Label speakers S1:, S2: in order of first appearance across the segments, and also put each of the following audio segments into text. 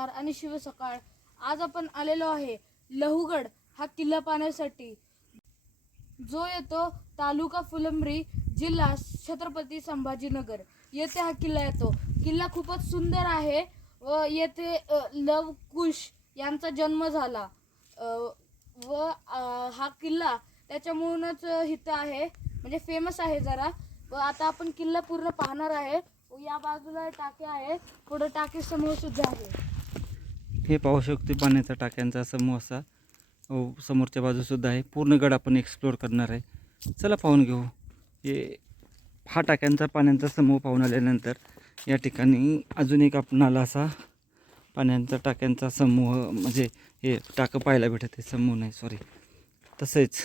S1: नमस्कार आणि शिव सकाळ. आज आपण आलेलो आहे लहुगड हा किल्ला पाहण्यासाठी. जो येतो तालुका फुलंब्री जिल्हा छत्रपती संभाजीनगर. येथे हा किल्ला येतो. किल्ला खूपच सुंदर आहे. व येथे लव कुश यांचा जन्म झाला. व हा किल्ला त्याच्यामुळूनच इथं आहे. म्हणजे फेमस आहे जरा. व आता आपण किल्ला पूर्ण पाहणार आहे. या बाजूला टाके आहे. पुढे टाके समोर सुद्धा आहे.
S2: हे पाहू शकतो पाण्याचा टाक्यांचा समूह असा समोरच्या बाजूसुद्धा आहे. पूर्ण गड आपण एक्सप्लोअर करणार आहे. चला पाहून घेऊ. हे हा टाक्यांचा पाण्याचा समूह पाहून आल्यानंतर या ठिकाणी अजून एक आपणाला असा पाण्याचा टाक्यांचा समूह म्हणजे हे टाकं पाहायला भेटत आहे. समूह नाही सॉरी तसेच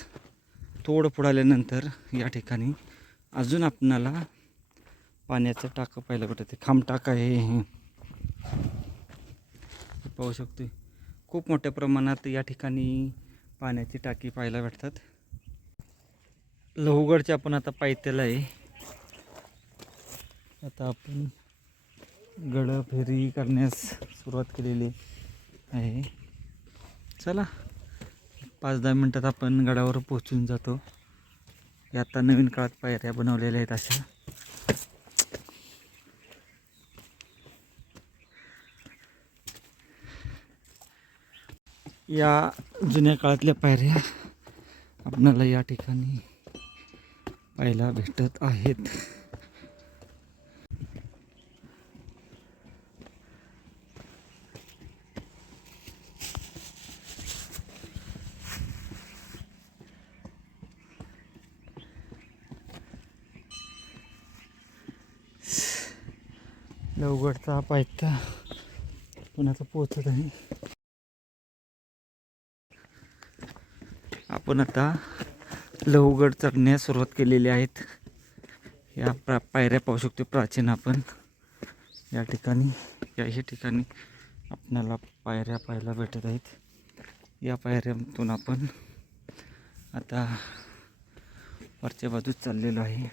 S2: थोडं पुढं आल्यानंतर या ठिकाणी अजून आपणाला पाण्याचं टाकं पाहायला भेटत आहे. खांब टाक आहे. हे हे पाहू शकतो खूप मोठ्या प्रमाणात या ठिकाणी पाण्याची टाकी पाहायला भेटतात. लहुगडचे आपण आता पायथ्याला आहे. आता आपण गड फेरी करण्यास सुरुवात केलेली आहे. चला पाच दहा मिनटात आपण गडावर पोहोचून जातो. आता नवीन काळात पायऱ्या बनवलेल्या आहेत अशा. या जुन्या काळातल्या पायऱ्या आपणाला या ठिकाणी पाहायला भेटत आहेत. लवगडचा पायता पुन्हा पोचत आहे. आपण आता लवगड चढण्यास सुरुवात केलेली आहेत. या प्रा पायऱ्या पाहू शकतो प्राचीन आपण. या ठिकाणी याही ठिकाणी आपल्याला पायऱ्या पाहायला भेटत आहेत. या पायऱ्यातून आपण आता वरच्या बाजूस चाललेलो आहे.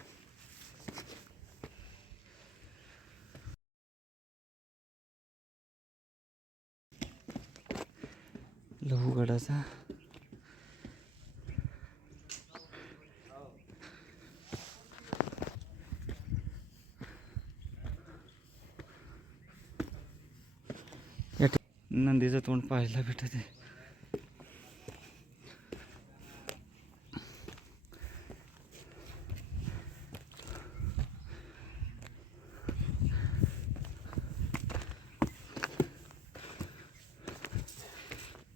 S2: लहूगडाचा या ठि- नंदीचं तोंड पाहायला भेटत आहे.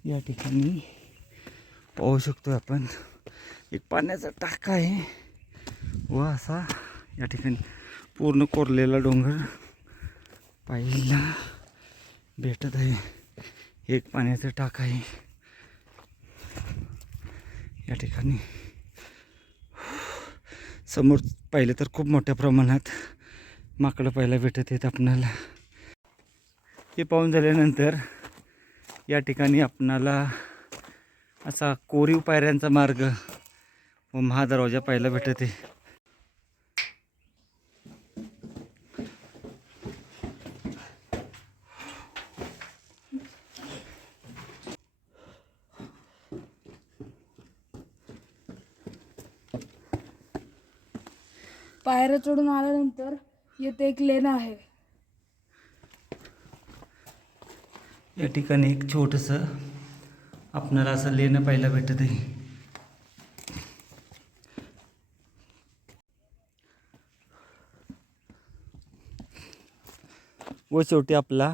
S2: या ठिकाणी पाहू शकतो आपण. एक पाण्याचा टाका आहे. व असा या ठिकाणी पूर्ण कोरलेला डोंगर पाहायला भेटत आहे. एक पाण्याचं टाक आहे. या ठिकाणी. समोर पाहिलं तर खूप मोठ्या प्रमाणात माकडं पाहायला भेटत आहेत आपणाला. हे पाहून झाल्यानंतर या ठिकाणी आपणाला असा कोरीव पायऱ्यांचा मार्ग व महादरवाजा पाहायला भेटत आहे.
S1: पायऱ्या चढून आल्यानंतर येथे एक लेणं आहे.
S2: या ठिकाणी एक छोटंसं आपणाला असं लेणं पाहायला भेटत आहे. व शेवटी आपला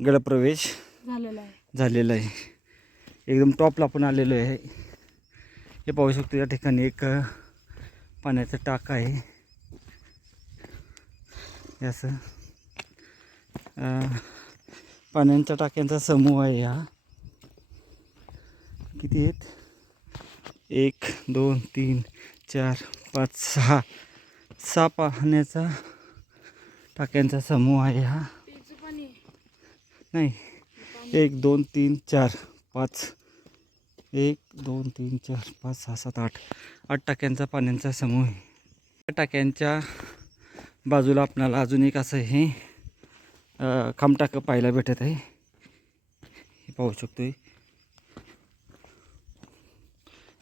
S2: गडप्रवेश
S1: झालेला आहे.
S2: झालेला आहे. एकदम टॉपला आपण आलेलो आहे. हे पाहू शकतो या ठिकाणी एक पाण्याचं टाक आहे. असं. पाण्याच्या टाक्यांचा समूह आहे हा. किती आहेत? एक दोन तीन चार पाच सहा. सहा पाण्याचा टाक्यांचा समूह आहे हा. नाही. एक दोन तीन चार पाच. एक दोन तीन चार पाच सहा सात आठ. आठ टाक्यांचा पाण्यांचा समूह आहे. त्या टाक्यांच्या बाजूला आपणाला अजून एक असं हे अ, खांबटाकं पाहायला भेटत आहे. हे पाहू शकतो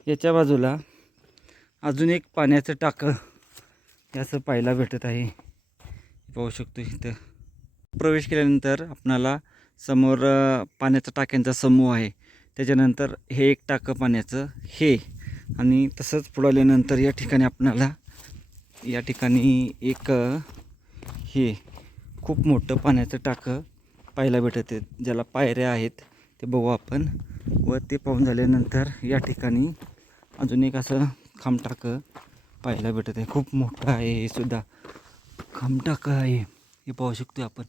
S2: याच्या बाजूला अजून एक पाण्याचं टाकं याचं पाहायला भेटत आहे. पाहू शकतो इथं. प्रवेश केल्यानंतर आपणाला समोर पाण्याचा टाक्यांचा समूह आहे. त्याच्यानंतर हे एक टाकं पाण्याचं हे. आणि तसंच पुढाल्यानंतर या ठिकाणी आपणाला या ठिकाणी एक हे. खूप मोठं पाण्याचं टाकं पाहायला भेटत आहे ज्याला पायऱ्या आहेत ते बघू आपण. व ते पाहून झाल्यानंतर या ठिकाणी अजून एक असं खांबटाकं पाहायला भेटत आहे. खूप मोठं आहे हे सुद्धा. खांबटाकं आहे. हे पाहू शकतो आपण.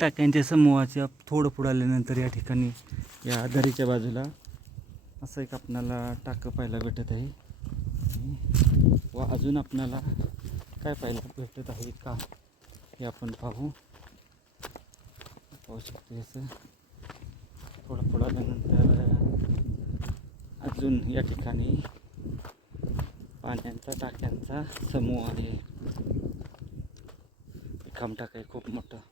S2: टाक्यांच्या समूहाच्या थोडं पुढं आल्यानंतर या ठिकाणी या दरीच्या बाजूला असं एक आपणाला टाकं पाहायला भेटत आहे. व अजून आपणाला काय पाहायला भेटत आहे का हे आपण पाहू. पाहू शकतो असं. थोडं पुढं आल्यानंतर अजून या ठिकाणी पाण्याचा टाक्यांचा समूह आहे. खामटाक आहे खूप मोठं.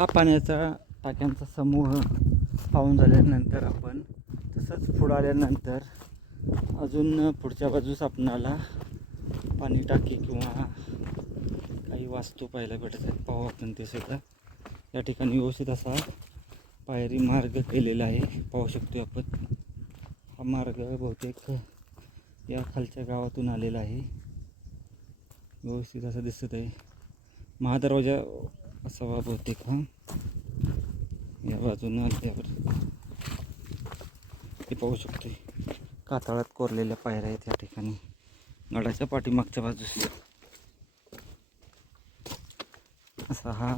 S2: हा पाण्याचा टाक्यांचा समूह पाहून झाल्यानंतर आपण तसंच पुढं आल्यानंतर अजून पुढच्या बाजूस आपणाला पाणी टाकी किंवा काही वास्तू पाहायला भेटत आहेत. पाहू आपण ते सुद्धा या ठिकाणी व्यवस्थित असा पायरी मार्ग केलेला आहे. पाहू शकतो आपण. हा मार्ग बहुतेक या खालच्या गावातून आलेला आहे. व्यवस्थित असा दिसत आहे. महादरवाजा असावा बहुतेक हा या बाजूनं आल्यावर ते पाहू शकतोय. कातळात कोरलेल्या पायऱ्या आहेत या ठिकाणी. गडाच्या पाठीमागच्या बाजूस. असा हा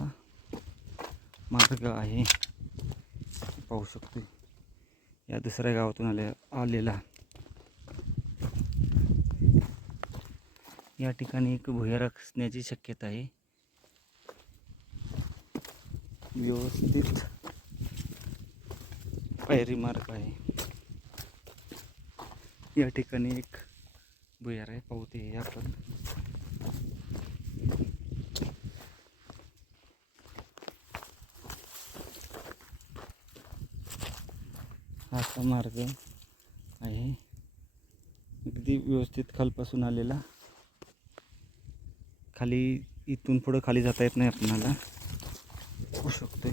S2: मार्ग आहे. पाहू शकतोय. या दुसऱ्या गावातून आल्या आलेला. या ठिकाणी एक भुयारा असण्याची शक्यता आहे. व्यवस्थित. पायरी मार्ग आहे. या ठिकाणी एक भुयार आहे. पाहू आपण. असा मार्ग आहे. अगदी व्यवस्थित खालपासून आलेला. खाली इथून पुढं खाली जाता येत नाही आपणाला होऊ शकतो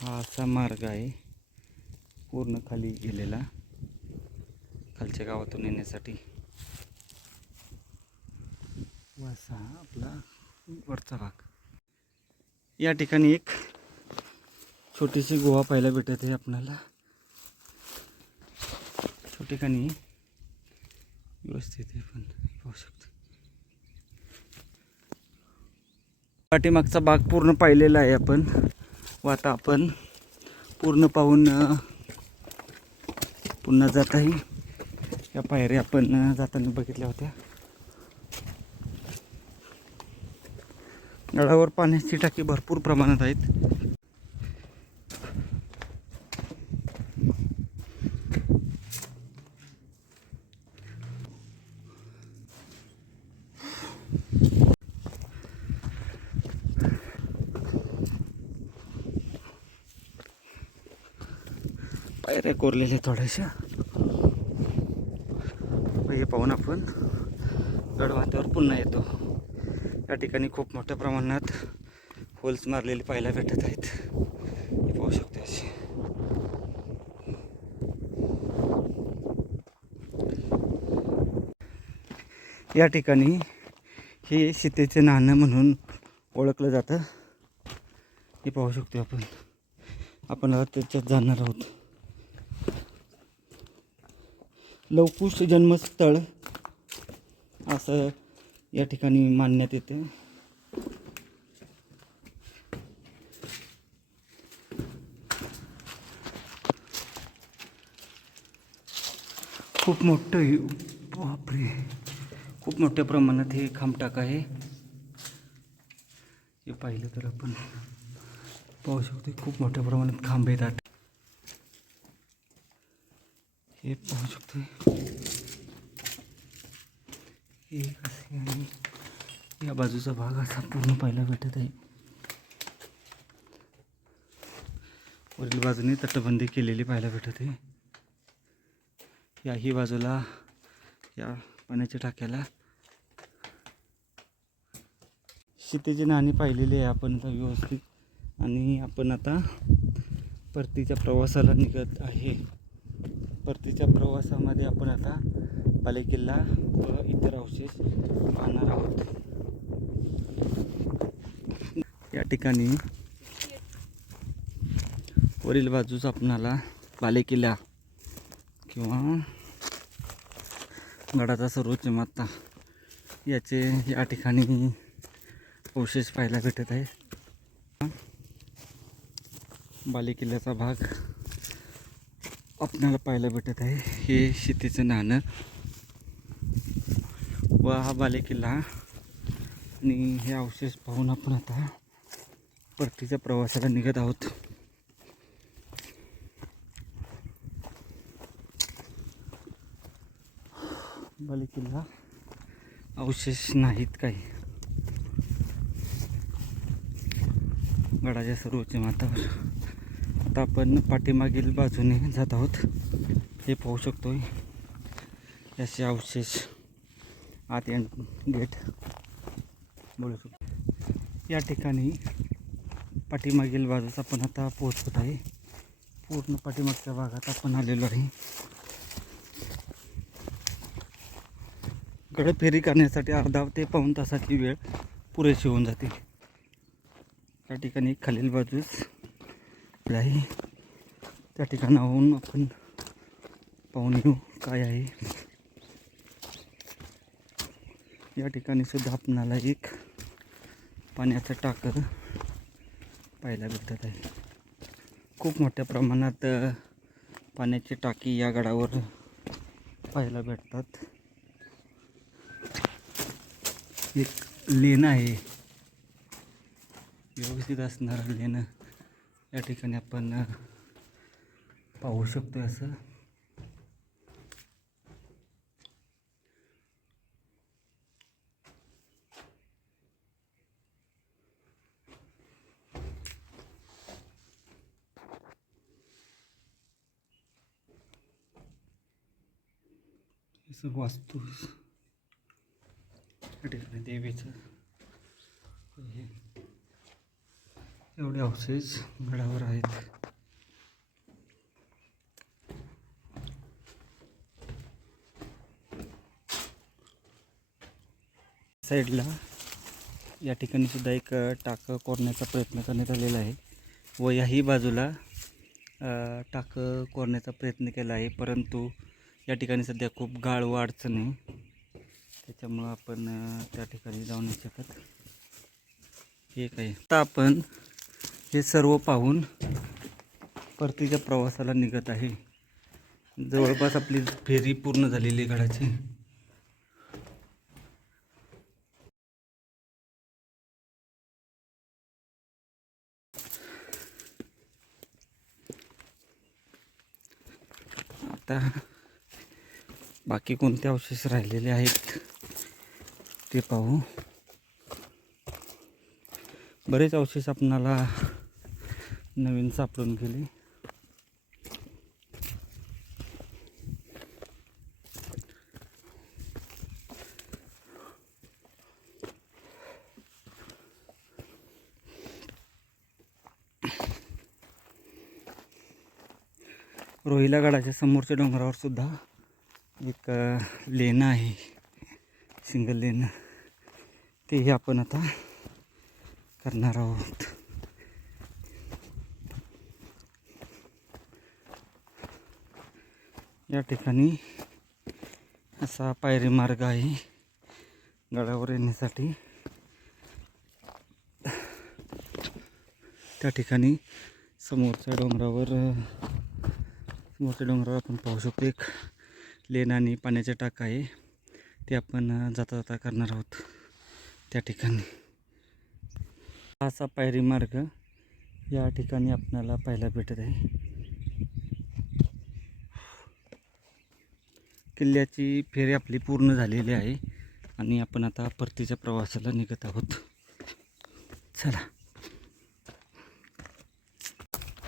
S2: हा असा मार्ग आहे. पूर्ण खाली गेलेला. खालच्या गावातून येण्यासाठी. असा आपला वरचा भाग. या ठिकाणी एक छोटीशी गोवा पाहायला भेटत आहे आपणाला. ठिकाणी व्यवस्थित आहे पण पाहू शकतो पाठीमागचा भाग पूर्ण पाहिलेला आहे आपण. व आता आपण पूर्ण पाहून पुन्हा जात आहे या पायऱ्या आपण जाताना बघितल्या होत्या. गडावर पाण्याची टाकी भरपूर प्रमाणात आहेत पायऱ्या कोरलेल्या थोड्याशा हे पाहून आपण गडवात्यावर पुन्हा येतो. या ठिकाणी खूप मोठ्या प्रमाणात होल्स मारलेले पाहायला भेटत आहेत. हे पाहू शकतो असे या ठिकाणी हे सीतेचे नाणं म्हणून ओळखलं जातं. हे पाहू शकतो आपण. आपण त्याच्यात जाणार आहोत. लवकुश जन्मस्थळ असं या ठिकाणी मानण्यात येते. खूप मोठं बापरे. खूप मोठ्या प्रमाणात हे खामटाक आहे. हे पाहिलं तर आपण पाहू शकतो खूप मोठ्या प्रमाणात खांब येतात हे पाहू शकतो एक कसे आहे या बाजूचा भाग असा पूर्ण पाहायला भेटत आहे वरील बाजूने तटबंदी केलेली पाहायला भेटत आहे याही बाजूला या पाण्याच्या टाक्याला शेतीची नाणी पाहिलेली आहे आपण आता व्यवस्थित आणि आपण आता परतीच्या प्रवासाला निघत आहे. परतीच्या प्रवासामध्ये आपण आता बालेकिल्ला व इतर अवशेष पाहणार आहोत. या ठिकाणी वरील बाजूस आपणाला बालेकिल्ला किंवा गडाचा सर्वोच्च माता याचे या ठिकाणी अवशेष पाहायला भेटत आहे. बालेकिल्ल्याचा भाग आपणाला पाहायला भेटत आहे. हे शेतीचं नाणं. व हा बालेकिल्ला. आणि हे अवशेष पाहून आपण आता परतीच्या प्रवासाला निघत आहोत. बालेकिल्ला. अवशेष नाहीत काही. गडाच्या सर्वोच्च मातावर आता आपण पाठीमागील बाजूने जात आहोत. हे पाहू शकतोय. याचे अवशेष आत एंड गेट बोलू शकतो. या ठिकाणी पाठीमागील बाजूस आपण आता पोहोचत आहे. पूर्ण पाठीमागच्या भागात आपण आलेलो आहे. गडफेरी करण्यासाठी अर्धा ते पाऊण तासाची वेळ पुरेशी होऊन जाते. या ठिकाणी खालील बाजूस आपलं आहे. त्या ठिकाणाहून आपण पाहून येऊ काय आहे. या ठिकाणी सुद्धा आपणाला एक पाण्याचं टाकं पाहायला भेटत आहे. खूप मोठ्या प्रमाणात पाण्याची टाकी या गडावर पाहायला भेटतात. एक लेणं आहे. व्यवस्थित असणारं लेणं. या ठिकाणी आपण पाहू शकतो असं. असं वास्तू. या ठिकाणी देवीचं हे एवढे अवशेष गडावर आहेत. साईडला या ठिकाणी सुद्धा एक टाकं कोरण्याचा प्रयत्न करण्यात आलेला आहे. व याही बाजूला टाकं कोरण्याचा प्रयत्न केला आहे. परंतु या ठिकाणी सध्या खूप गाळ व अडचण आहे. त्याच्यामुळं आपण त्या ठिकाणी जाऊ नाही शकत. हे काय आता आपण हे सर्व पाहून परतीच्या प्रवासाला निघत आहे. जवळपास आपली फेरी पूर्ण झालेली आहे गडाची. आता बाकी कोणते अवशेष राहिलेले आहेत ते पाहू. बरेच अवशेष आपणाला नवीन सापडून गेले. रोहिला गडाच्या समोरच्या डोंगरावर सुद्धा एक लेणं आहे. सिंगल लेणं. तेही आपण आता करणार आहोत. या ठिकाणी असा पायरी मार्ग आहे गडावर येण्यासाठी. त्या ठिकाणी समोरच्या डोंगरावर समोरच्या डोंगरावर आपण पाहू शकतो एक लेन आणि पाण्याचे टाका आहे. ते आपण जाता जाता करणार आहोत त्या ठिकाणी. हा असा पायरी मार्ग या ठिकाणी आपल्याला पाहायला भेटत आहे. किल्ल्याची फेरी आपली पूर्ण झालेली आहे आणि आपण आता परतीच्या प्रवासाला निघत आहोत. चला.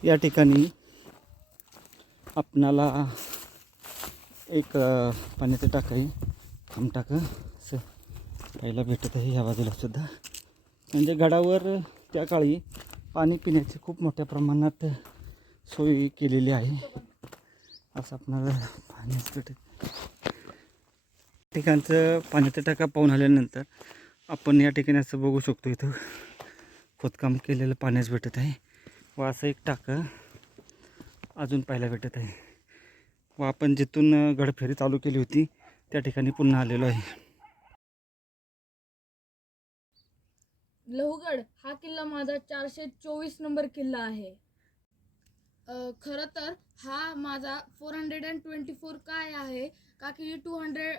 S2: या ठिकाणी आपणाला एक पाण्याचं टाकं आहे. असं पाहायला भेटत आहे या बाजूला सुद्धा. म्हणजे गडावर त्या काळी पाणी पिण्याची खूप मोठ्या प्रमाणात सोय केलेली आहे. असं आपणाला पाण्याचं भेटत ठिकाणचं पाण्याचा टाका पाहून आल्यानंतर आपण या ठिकाणी असं बघू शकतो इथं खोदकाम केलेलं पाण्यास भेटत आहे. व असं एक टाकं अजून पाहायला भेटत आहे. व आपण जिथून गडफेरी चालू केली होती त्या ठिकाणी पुन्हा आलेलो आहे.
S1: लहुगड हा किल्ला माझा चारशे चोवीस नंबर किल्ला आहे. खरं तर हा माझा four hundred and twenty four काय आहे? का की two hundred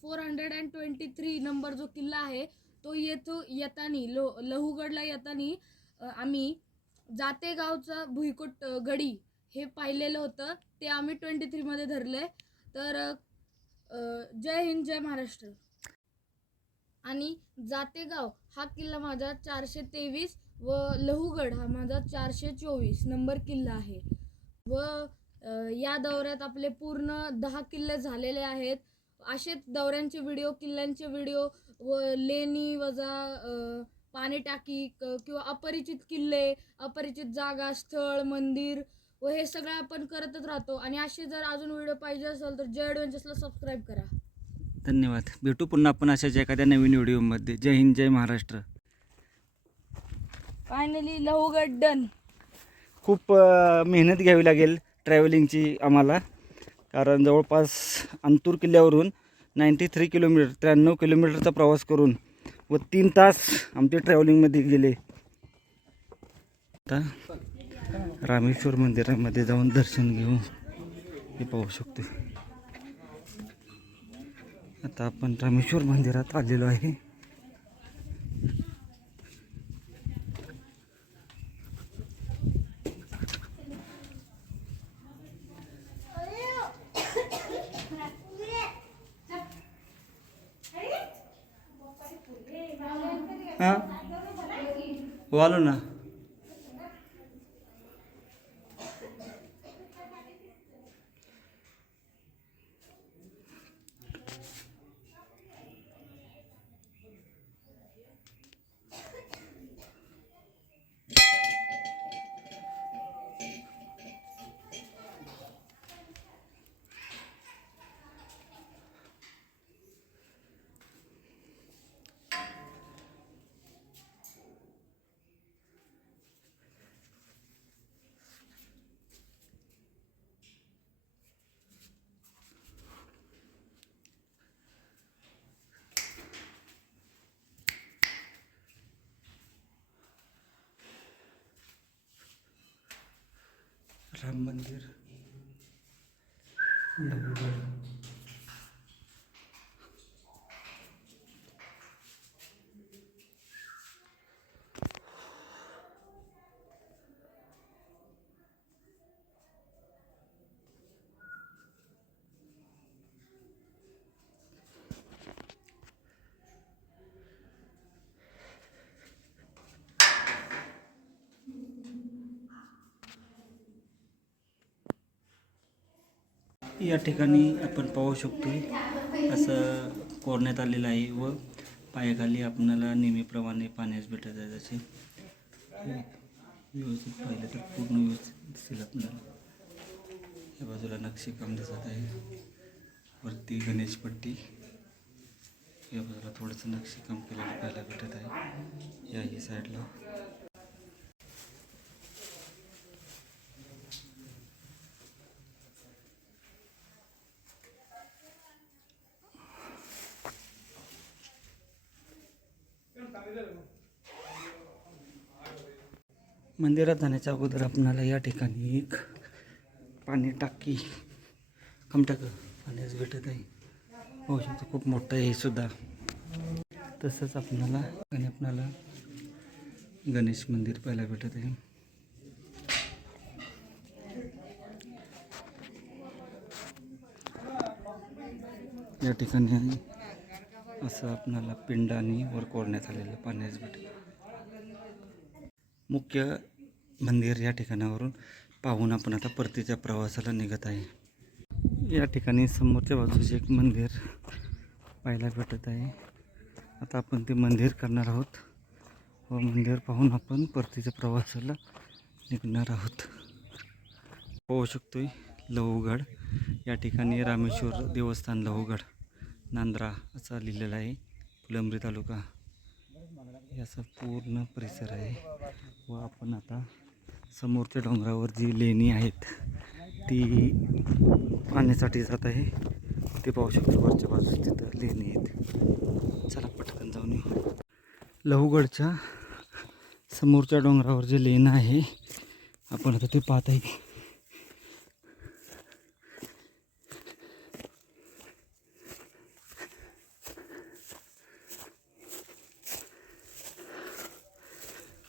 S1: four hundred and twenty three number जो किल्ला आहे तो येतो येतानी लो लहुगडला येतानी आम्ही जाते गावचं भुईकोट गडी हे पाहिलेलं होतं. ते आम्ही ट्वेंटी थ्रीमध्ये धरले तर जय हिंद जय महाराष्ट्र. आणि जातेगाव हा किल्ला माझा चारशे तेवीस व लहुगड हा माझा चारशे चोवीस नंबर किल्ला आहे. व या दौऱ्यात आपले पूर्ण दहा किल्ले झालेले आहेत. असेच दौऱ्यांचे व्हिडिओ किल्ल्यांचे व्हिडिओ व लेणी वजा पाणी टाकी किंवा अपरिचित किल्ले अपरिचित जागा स्थळ मंदिर व हे सगळं आपण करतच राहतो. आणि असे जर अजून व्हिडिओ पाहिजे असेल तर जय ॲडव्हेंचर्सला सबस्क्राईब करा.
S2: धन्यवाद. भेटू पुन्हा आपण अशाच एखाद्या नवीन व्हिडिओमध्ये जय हिंद जय महाराष्ट्र.
S1: फायनली लहुगड डन
S2: खूप मेहनत घ्यावी लागेल. ट्रॅव्हलिंगची आम्हाला. कारण जवळपास अंतूर किल्ल्यावरून नाईंटी थ्री किलोमीटर त्र्याण्णव किलोमीटरचा प्रवास करून व तीन तास आमचे ट्रॅव्हलिंगमध्ये गेले. आता रामेश्वर मंदिरामध्ये जाऊन दर्शन घेऊ हे पाहू शकतो आता आपण रामेश्वर मंदिरात आलेलो आहे. हां? वालो ना. राम मंदिर लहुगड या ठिकाणी आपण पाहू शकतो असं कोरण्यात आलेलं आहे व पायाखाली आपणाला नेहमीप्रमाणे पाण्यास भेटत आहे. जसे व्यवस्थित पाहिलं तर पूर्ण व्यवस्थित दिसेल आपल्याला. या बाजूला नक्षीकाम दिसत आहे. वरती गणेशपट्टी या बाजूला थोडंसं नक्षीकाम केलेलं पाहायला भेटत आहे. याही साईडला मंदिरात जाण्याच्या अगोदर आपणाला या ठिकाणी एक पाणी टाकी कमटाक पाण्यास भेटत आहे. पाहू शकतो खूप मोठं आहे हे सुद्धा. तसंच आपणाला आणि आपणाला गणेश मंदिर पाहायला भेटत आहे. या ठिकाणी असं आपणाला पिंडाने वर कोरण्यात आलेलं पाण्यास भेटेल मुख्य मंदिर या ठिकाणावरून पाहून आपण आता परतीच्या प्रवासाला निघत आहे. या ठिकाणी समोरच्या बाजूचे एक मंदिर पाहायला भेटत आहे. आता आपण ते मंदिर करणार आहोत. व मंदिर पाहून आपण परतीच्या प्रवासाला निघणार आहोत. पाहू शकतोय लहूगड. या ठिकाणी रामेश्वर देवस्थान लहूगड नांद्रा असा लिहिलेला आहे. फुलंब्री तालुका. याचा पूर्ण परिसर आहे. व आपण आता समोरच्या डोंगरावर जी लेणी आहेत ती पाहण्यासाठी जात आहे. ते पाहू शकतो वरच्या बाजूस तिथं लेणी आहेत. चला पटकन जाऊन येऊ लहूगडच्या समोरच्या डोंगरावर जे लेणं आहे आपण आता ते पाहत आहे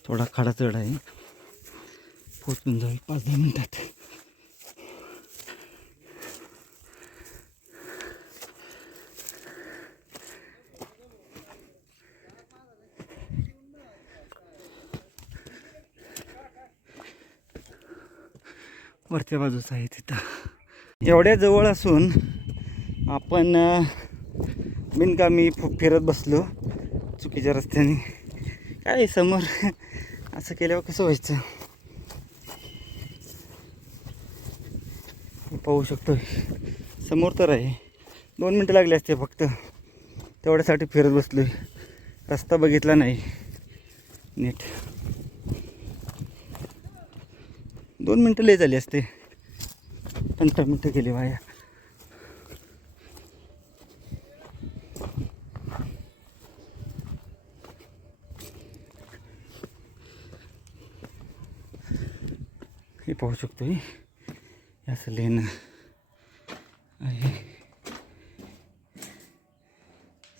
S2: थोडा खडा चढ आहे. पोचून जाईल. पाच दहा मिनटात. वरच्या बाजूच आहे तिथं. एवढ्या जवळ असून आपण बिनकामी फिरत बसलो चुकीच्या रस्त्याने. काय समोर? असं केल्यावर कसं व्हायचं? हे पाहू शकतो समोर तर आहे. दोन मिनटं लागले असते फक्त. तेवढ्यासाठी फिरत बसलोय. रस्ता बघितला नाही. नीट. दोन मिनटं लय झाली असते. पंधरा मिनटं गेली वाया. हे पाहू शकतो हे असं लेणं आहे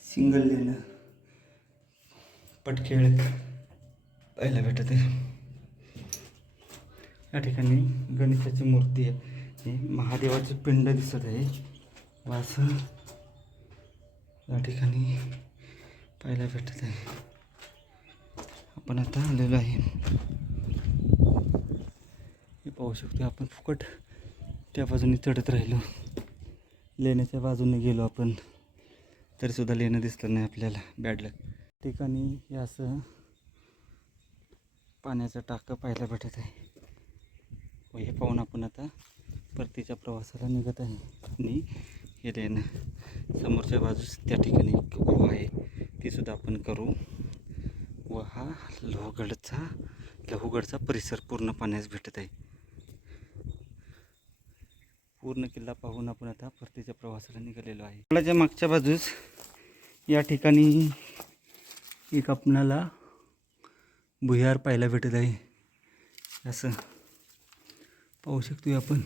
S2: सिंगल लेणं पटखेळ पाहायला भेटत आहे. या ठिकाणी गणेशाची मूर्ती आहे. हे महादेवाचे पिंड दिसत आहे. वास या ठिकाणी पाहायला भेटत आहे. आपण आता आलेलो आहे. हे पाहू शकतो आपण फुकट त्या बाजूने चढत राहिलो. लेण्याच्या बाजूने गेलो आपण. तरीसुद्धा लेणं दिसलं नाही आपल्याला. बॅडला ठिकाणी हे असं पाण्याचं टाकं पाहायला भेटत आहे. व हे पाहून आपण आता परतीच्या प्रवासाला निघत आहे. आणि हे लेणं समोरच्या बाजूस त्या ठिकाणी एक गुहा आहे. तीसुद्धा आपण करू. व हा लोहगडचा लहूगडचा परिसर पूर्ण पाण्यास भेटत आहे. पूर्ण किल्ला पाहून आपण आता परतीच्या प्रवासाला निघालेलो आहे. किल्ल्याच्या मागच्या बाजूस या ठिकाणी एक आपणाला भुयार पाहायला भेटत आहे. असं पाहू शकतोय आपण.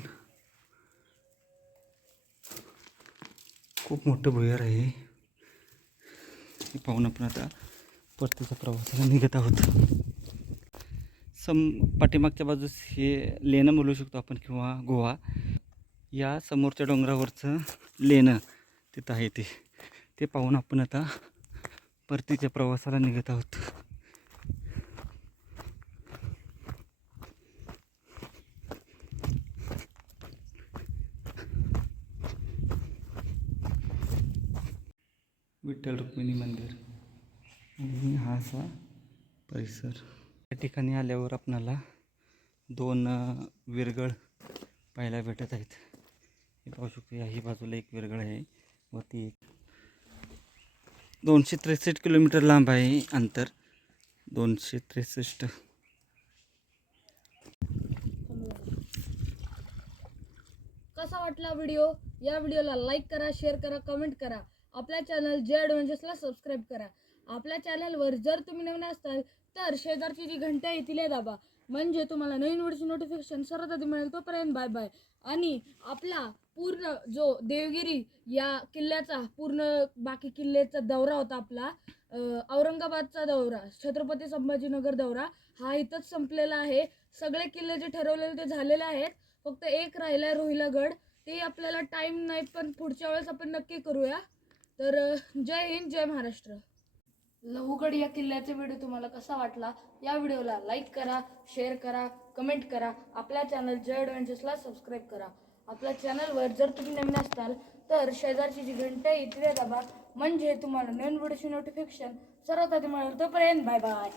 S2: खूप मोठं भुयार आहे. हे पाहून आपण आता परतीच्या प्रवासाला निघत आहोत. सम पाठीमागच्या बाजूस हे लेणं बोलू शकतो आपण किंवा गोवा. या समोरच्या डोंगरावरचं लेणं तिथं आहे ते. ते पाहून आपण आता परतीच्या प्रवासाला निघत आहोत. विठ्ठल रुक्मिणी मंदिर. आणि हा असा परिसर. या ठिकाणी आल्यावर आपणाला दोन विरगळ पाहायला भेटत आहेत. पाहू शकतो याही बाजूला एक विरगळ आहे. व ती एक. दोनशे त्रेसष्ट किलोमीटर लांब आहे अंतर. दोनशे त्रेसष्ट.
S1: कसा वाटला व्हिडिओ? या व्हिडिओला लाईक करा शेअर करा कमेंट करा. आपल्या चॅनल जे ॲडव्हेंचर्सला सबस्क्राईब करा. आपल्या चॅनलवर जर तुम्ही नवीन असाल तर शेजारची जी घंटा आहे तिला दाबा. म्हणजे तुम्हाला नवीन व्हिडिओची नोटिफिकेशन सर्वात आधी मिळेल तोपर्यंत बाय बाय. आणि आपला पूर्ण जो देवगिरी या किल्ल्याचा पूर्ण बाकी किल्ल्याचा दौरा होता आपला औरंगाबादचा दौरा छत्रपती संभाजीनगर दौरा हा इथंच संपलेला आहे. सगळे किल्ले जे ठरवलेले ते झालेले आहेत. फक्त एक राहिला रोहिला गड ते आपल्याला टाईम नाही पण पुढच्या वेळेस आपण नक्की करूया. तर जय हिंद जय महाराष्ट्र. लहूगड या किल्ल्याचा व्हिडिओ तुम्हाला कसा वाटला? या व्हिडिओला लाईक करा शेअर करा कमेंट करा. आपल्या चॅनल जय ॲडव्हेंचर्सला सबस्क्राईब करा. आपल्या चॅनलवर जर तुम्ही नवीन असताल तर शेजारची जी घंटा आहे तिथे दाबा म्हणजे तुम्हाला नवीन व्हिडिओची नोटिफिकेशन सर्वात आधी मिळेल. तोपर्यंत बाय बाय